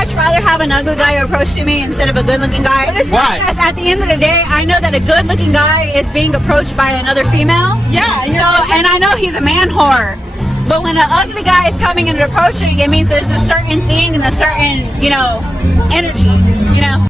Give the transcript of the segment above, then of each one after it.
much rather have an ugly guy approach to me instead of a good-looking guy. Why? Because at the end of the day, I know that a good-looking guy is being approached by another female. Yeah. And I know he's a man whore. But when an ugly guy is coming and approaching, it means there's a certain thing and a certain, energy,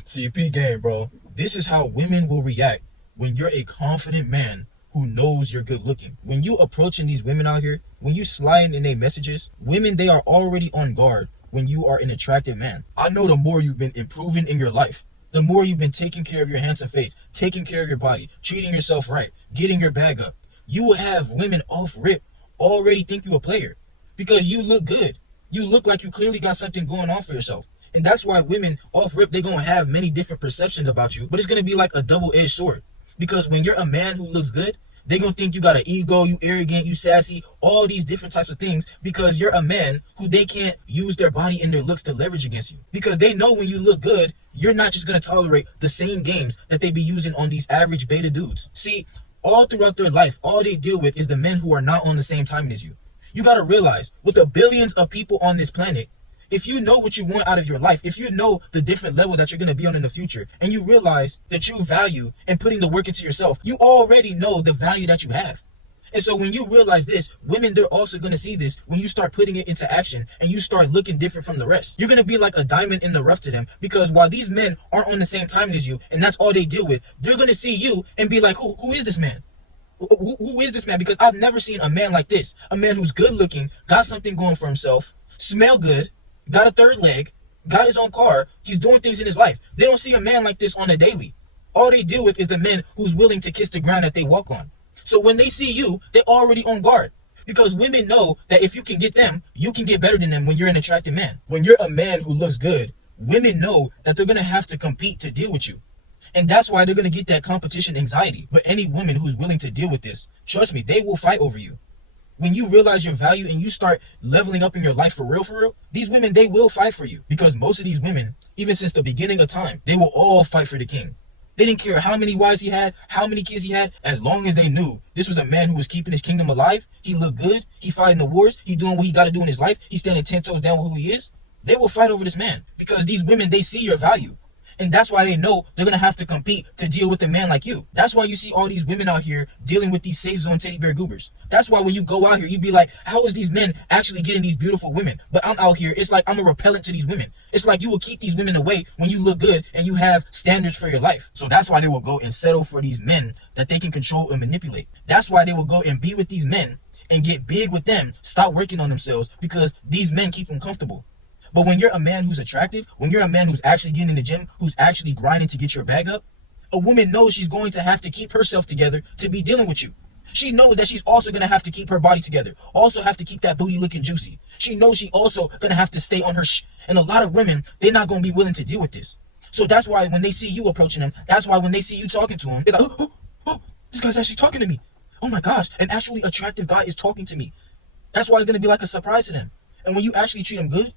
CP game, bro. This is how women will react when you're a confident man who knows you're good looking. When you approaching these women out here, when you sliding in their messages, women, they are already on guard when you are an attractive man. I know the more you've been improving in your life, the more you've been taking care of your handsome face, taking care of your body, treating yourself right, getting your bag up, you will have women off rip already think you a player because you look good. You look like you clearly got something going on for yourself. And that's why women off rip, they're going to have many different perceptions about you, but it's going to be like a double-edged sword. Because when you're a man who looks good, they're going to think you got an ego, you arrogant, you sassy, all these different types of things because you're a man who they can't use their body and their looks to leverage against you. Because they know when you look good, you're not just going to tolerate the same games that they be using on these average beta dudes. See, all throughout their life, all they deal with is the men who are not on the same timing as you. You got to realize, with the billions of people on this planet, if you know what you want out of your life, if you know the different level that you're going to be on in the future, and you realize the true value in putting the work into yourself, you already know the value that you have. And so when you realize this, women, they're also going to see this when you start putting it into action and you start looking different from the rest. You're going to be like a diamond in the rough to them because while these men aren't on the same timing as you, and that's all they deal with, they're going to see you and be like, who is this man? Who is this man? Because I've never seen a man like this. A man who's good looking, got something going for himself, smell good, got a third leg, got his own car, he's doing things in his life. They don't see a man like this on a daily. All they deal with is the men who's willing to kiss the ground that they walk on. So when they see you, they're already on guard. Because women know that if you can get them, you can get better than them when you're an attractive man. When you're a man who looks good, women know that they're going to have to compete to deal with you. And that's why they're going to get that competition anxiety. But any woman who's willing to deal with this, trust me, they will fight over you. When you realize your value and you start leveling up in your life for real, these women, they will fight for you. Because most of these women, even since the beginning of time, they will all fight for the king. They didn't care how many wives he had, how many kids he had, as long as they knew this was a man who was keeping his kingdom alive. He looked good. He fighting the wars. He doing what he got to do in his life. He's standing 10 toes down with who he is. They will fight over this man because these women, they see your value. And that's why they know they're going to have to compete to deal with a man like you. That's why you see all these women out here dealing with these safe zone teddy bear goobers. That's why when you go out here, you be like, how is these men actually getting these beautiful women? But I'm out here, it's like I'm a repellent to these women. It's like you will keep these women away when you look good and you have standards for your life. So that's why they will go and settle for these men that they can control and manipulate. That's why they will go and be with these men and get big with them, stop working on themselves because these men keep them comfortable. But when you're a man who's attractive, when you're a man who's actually getting in the gym, who's actually grinding to get your bag up, a woman knows she's going to have to keep herself together to be dealing with you. She knows that she's also going to have to keep her body together, also have to keep that booty looking juicy. She knows she also going to have to stay on her and a lot of women, they're not going to be willing to deal with this. So that's why when they see you approaching them, that's why when they see you talking to them, they're like, oh, this guy's actually talking to me. Oh my gosh, an actually attractive guy is talking to me. That's why it's going to be like a surprise to them. And when you actually treat them good,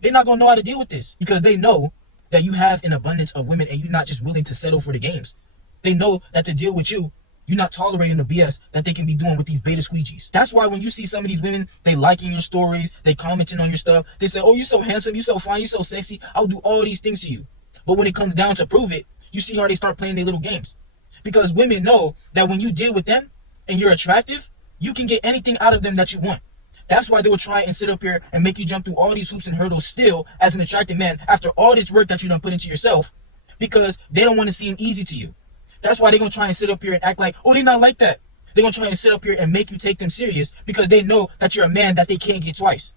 they're not going to know how to deal with this because they know that you have an abundance of women and you're not just willing to settle for the games. They know that to deal with you, you're not tolerating the BS that they can be doing with these beta squeegees. That's why when you see some of these women, they liking your stories, they commenting on your stuff, they say, oh, you're so handsome, you're so fine, you're so sexy, I'll do all these things to you. But when it comes down to prove it, you see how they start playing their little games. Because women know that when you deal with them and you're attractive, you can get anything out of them that you want. That's why they will try and sit up here and make you jump through all these hoops and hurdles still as an attractive man after all this work that you done put into yourself because they don't want to seem easy to you. That's why they're going to try and sit up here and act like, oh, they're not like that. They're going to try and sit up here and make you take them serious because they know that you're a man that they can't get twice.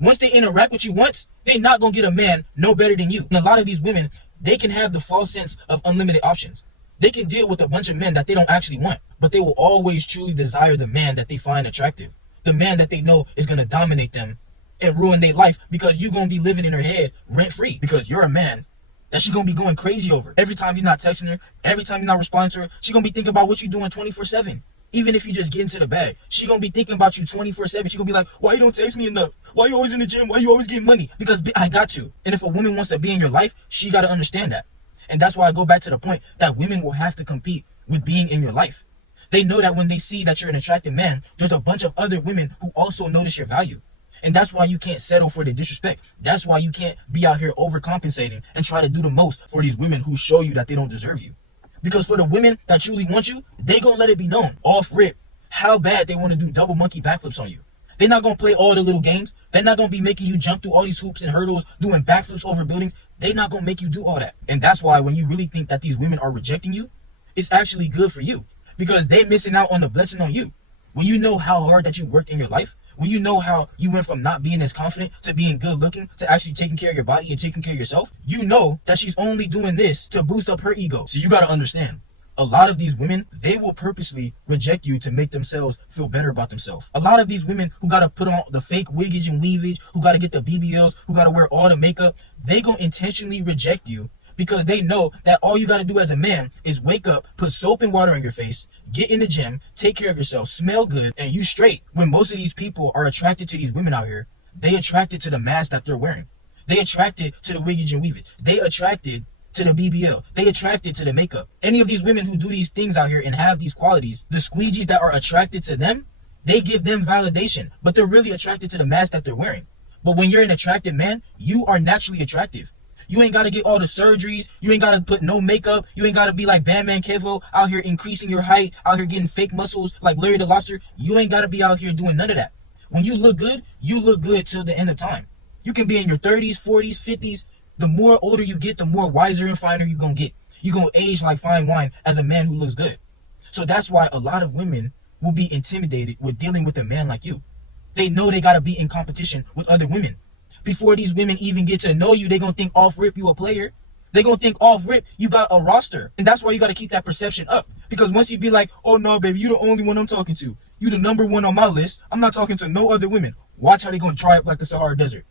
Once they interact with you once, they're not going to get a man no better than you. And a lot of these women, they can have the false sense of unlimited options. They can deal with a bunch of men that they don't actually want, but they will always truly desire the man that they find attractive. The man that they know is going to dominate them and ruin their life because you're going to be living in her head rent free because you're a man that she's going to be going crazy over. Every time you're not texting her, every time you're not responding to her, she's going to be thinking about what you're doing 24/7. Even if you just get into the bag, she's going to be thinking about you 24/7. She's going to be like, why you don't text me enough? Why you always in the gym? Why you always getting money? Because I got to. And if a woman wants to be in your life, she got to understand that. And that's why I go back to the point that women will have to compete with being in your life. They know that when they see that you're an attractive man, there's a bunch of other women who also notice your value. And that's why you can't settle for the disrespect. That's why you can't be out here overcompensating and try to do the most for these women who show you that they don't deserve you. Because for the women that truly want you, they gonna let it be known off rip how bad they want to do double monkey backflips on you. They're not gonna play all the little games. They're not gonna be making you jump through all these hoops and hurdles, doing backflips over buildings. They're not gonna make you do all that. And that's why when you really think that these women are rejecting you, it's actually good for you, because they're missing out on the blessing on you. When you know how hard that you worked in your life, when you know how you went from not being as confident to being good looking to actually taking care of your body and taking care of yourself, you know that she's only doing this to boost up her ego. So you got to understand, a lot of these women, they will purposely reject you to make themselves feel better about themselves. A lot of these women who got to put on the fake wiggage and weavage, who got to get the BBLs, who got to wear all the makeup, they gonna intentionally reject you because they know that all you got to do as a man is wake up, put soap and water on your face, get in the gym, take care of yourself, smell good, and you straight. When most of these people are attracted to these women out here, they attracted to the mask that they're wearing. They attracted to the wiggage and weavage. They attracted to the BBL. They attracted to the makeup. Any of these women who do these things out here and have these qualities, the squeegees that are attracted to them, they give them validation, but they're really attracted to the mask that they're wearing. But when you're an attractive man, you are naturally attractive. You ain't got to get all the surgeries. You ain't got to put no makeup. You ain't got to be like Batman Kevo out here increasing your height, out here getting fake muscles like Larry the Lobster. You ain't got to be out here doing none of that. When you look good till the end of time. You can be in your 30s, 40s, 50s. The more older you get, the more wiser and finer you're going to get. You're going to age like fine wine as a man who looks good. So that's why a lot of women will be intimidated with dealing with a man like you. They know they got to be in competition with other women. Before these women even get to know you, they gonna think off rip you a player. They gonna think off rip you got a roster. And that's why you gotta keep that perception up. Because once you be like, oh no baby, you the only one I'm talking to. You the number one on my list. I'm not talking to no other women. Watch how they gonna dry up like the Sahara Desert.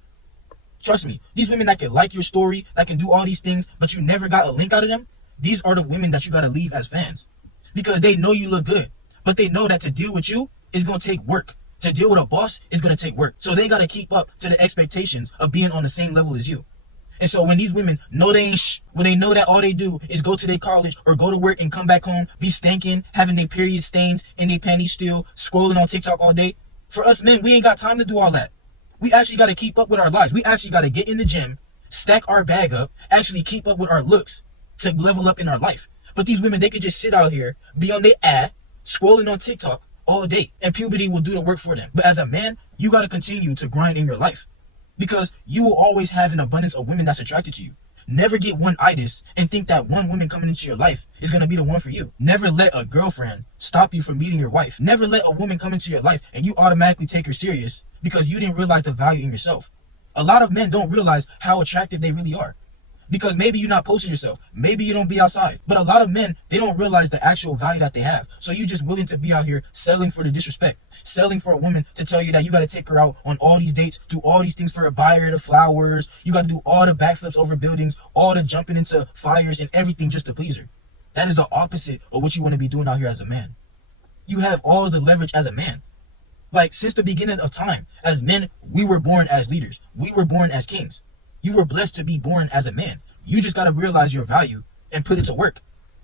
Trust me, these women that can like your story, that can do all these things, but you never got a link out of them, these are the women that you gotta leave as fans. Because they know you look good. But they know that to deal with you is gonna take work. To deal with a boss is going to take work. So they got to keep up to the expectations of being on the same level as you. And so when these women know they ain't when they know that all they do is go to their college or go to work and come back home, be stinking, having their period stains in their panties still, scrolling on TikTok all day. For us men, we ain't got time to do all that. We actually got to keep up with our lives. We actually got to get in the gym, stack our bag up, actually keep up with our looks to level up in our life. But these women, they could just sit out here, be on their ad, scrolling on TikTok all day, and puberty will do the work for them. But as a man, you got to continue to grind in your life, because you will always have an abundance of women that's attracted to you. Never get one-itis and think that one woman coming into your life is going to be the one for you. Never let a girlfriend stop you from meeting your wife. Never let a woman come into your life and you automatically take her serious because you didn't realize the value in yourself. A lot of men don't realize how attractive they really are. Because maybe you're not posting yourself. Maybe you don't be outside. But a lot of men, they don't realize the actual value that they have. So you just willing to be out here selling for the disrespect. Selling for a woman to tell you that you got to take her out on all these dates, do all these things for her, buy her the flowers. You got to do all the backflips over buildings, all the jumping into fires and everything just to please her. That is the opposite of what you want to be doing out here as a man. You have all the leverage as a man. Like since the beginning of time, as men, we were born as leaders. We were born as kings. You were blessed to be born as a man. You just got to realize your value and put it to work.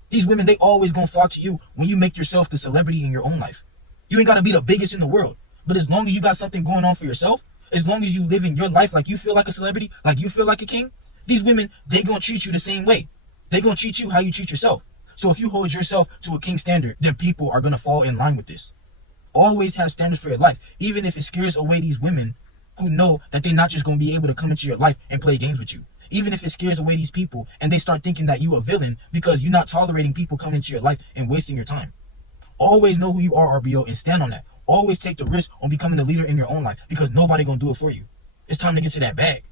These women, they always gonna flock to you when you make yourself the celebrity in your own life. You ain't got to be the biggest in the world. But as long as you got something going on for yourself, as long as you live in your life like you feel like a celebrity, like you feel like a king, these women, they gonna treat you the same way. They gonna treat you how you treat yourself. So if you hold yourself to a king standard, then people are gonna fall in line with this. Always have standards for your life, even if it scares away these women who know that they're not just going to be able to come into your life and play games with you. Even if it scares away these people and they start thinking that you a villain because you're not tolerating people coming into your life and wasting your time. Always know who you are, RBO, and stand on that. Always take the risk on becoming the leader in your own life because nobody going to do it for you. It's time to get to that bag.